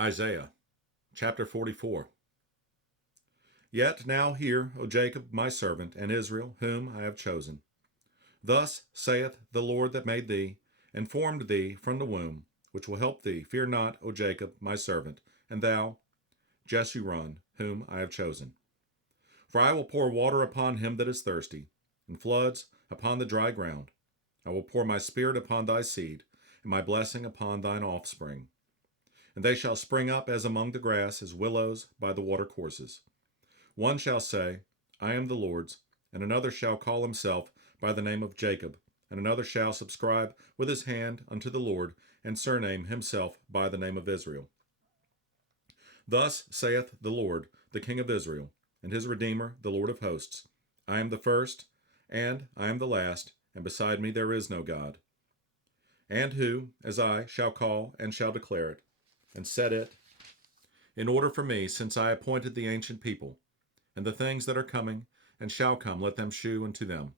Isaiah chapter 44. Yet now hear, O Jacob my servant, and Israel whom I have chosen. Thus saith the Lord that made thee, and formed thee from the womb, which will help thee. Fear not, O Jacob my servant, and thou, Jeshurun, whom I have chosen. For I will pour water upon him that is thirsty, and floods upon the dry ground. I will pour my spirit upon thy seed, and my blessing upon thine offspring. And they shall spring up as among the grass, as willows by the watercourses. One shall say, I am the Lord's, and another shall call himself by the name of Jacob, and another shall subscribe with his hand unto the Lord, and surname himself by the name of Israel. Thus saith the Lord, the King of Israel, and his Redeemer, the Lord of hosts, I am the first, and I am the last, and beside me there is no God. And who, as I, shall call and shall declare it, and set it in order for me, since I appointed the ancient people, and the things that are coming and shall come, let them shew unto them.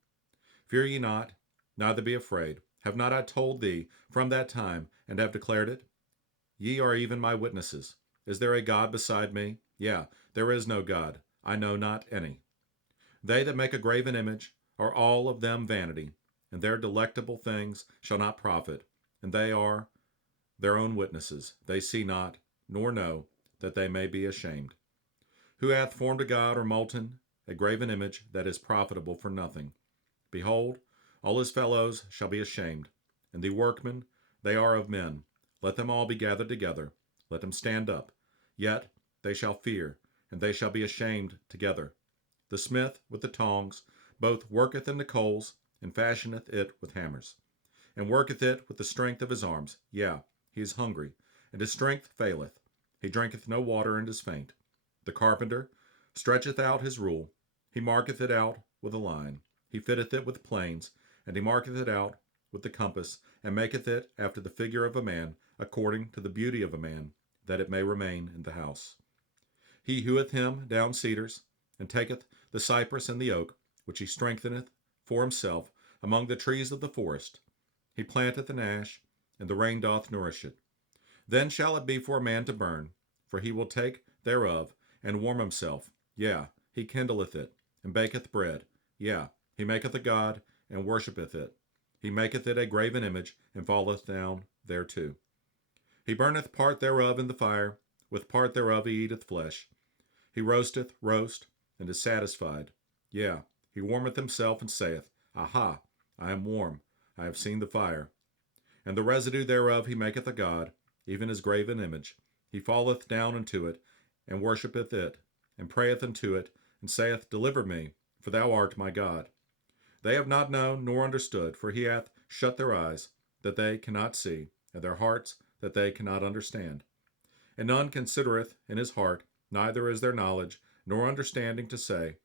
Fear ye not, neither be afraid. Have not I told thee from that time, and have declared it? Ye are even my witnesses. Is there a God beside me? Yeah, there is no God. I know not any. They that make a graven image are all of them vanity, and their delectable things shall not profit, and they are their own witnesses. They see not, nor know, that they may be ashamed. Who hath formed a god or molten a graven image that is profitable for nothing? Behold, all his fellows shall be ashamed, and the workmen, they are of men. Let them all be gathered together, let them stand up. Yet they shall fear, and they shall be ashamed together. The smith with the tongs both worketh in the coals, and fashioneth it with hammers, and worketh it with the strength of his arms. Yeah, he is hungry, and his strength faileth. He drinketh no water, and is faint. The carpenter stretcheth out his rule. He marketh it out with a line. He fitteth it with planes, and he marketh it out with the compass, and maketh it after the figure of a man, according to the beauty of a man, that it may remain in the house. He heweth him down cedars, and taketh the cypress and the oak, which he strengtheneth for himself among the trees of the forest. He planteth an ash, and the rain doth nourish it. Then shall it be for a man to burn, for he will take thereof, and warm himself. Yeah, he kindleth it, and baketh bread. Yeah, he maketh a god, and worshippeth it. He maketh it a graven image, and falleth down thereto. He burneth part thereof in the fire, with part thereof he eateth flesh. He roasteth roast, and is satisfied. Yeah, he warmeth himself, and saith, Aha, I am warm, I have seen the fire. And the residue thereof he maketh a god, even his graven image. He falleth down unto it, and worshippeth it, and prayeth unto it, and saith, Deliver me, for thou art my God. They have not known nor understood, for he hath shut their eyes, that they cannot see, and their hearts, that they cannot understand. And none considereth in his heart, neither is there knowledge, nor understanding to say,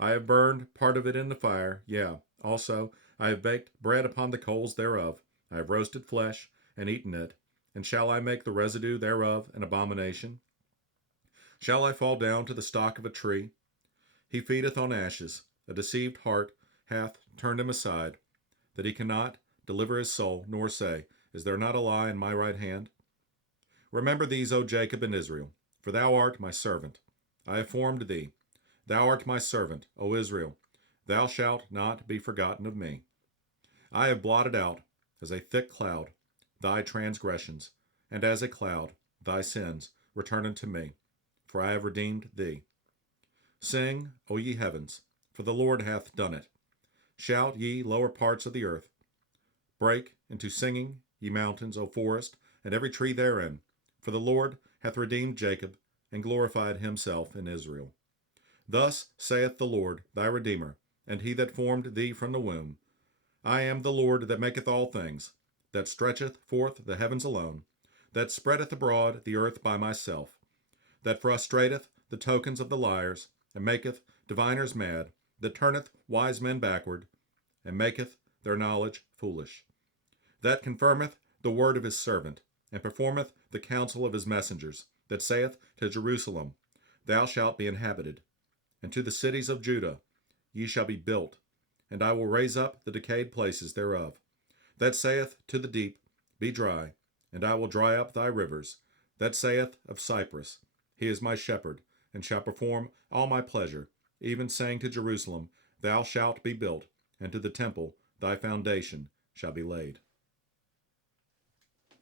I have burned part of it in the fire, yea, also I have baked bread upon the coals thereof, I have roasted flesh, and eaten it, and shall I make the residue thereof an abomination? Shall I fall down to the stock of a tree? He feedeth on ashes. A deceived heart hath turned him aside, that he cannot deliver his soul, nor say, Is there not a lie in my right hand? Remember these, O Jacob and Israel, for thou art my servant. I have formed thee. Thou art my servant, O Israel. Thou shalt not be forgotten of me. I have blotted out, as a thick cloud, thy transgressions, and as a cloud, thy sins return unto me, for I have redeemed thee. Sing, O ye heavens, for the Lord hath done it. Shout, ye lower parts of the earth. Break into singing, ye mountains, O forest, and every tree therein, for the Lord hath redeemed Jacob, and glorified himself in Israel. Thus saith the Lord thy Redeemer, and he that formed thee from the womb, I am the Lord that maketh all things, that stretcheth forth the heavens alone, that spreadeth abroad the earth by myself, that frustrateth the tokens of the liars, and maketh diviners mad, that turneth wise men backward, and maketh their knowledge foolish, that confirmeth the word of his servant, and performeth the counsel of his messengers, that saith to Jerusalem, Thou shalt be inhabited, and to the cities of Judah, Ye shall be built, and I will raise up the decayed places thereof, that saith to the deep, Be dry, and I will dry up thy rivers. that saith of Cyprus, He is my shepherd, and shall perform all my pleasure, even saying to Jerusalem, Thou shalt be built, and to the temple thy foundation shall be laid.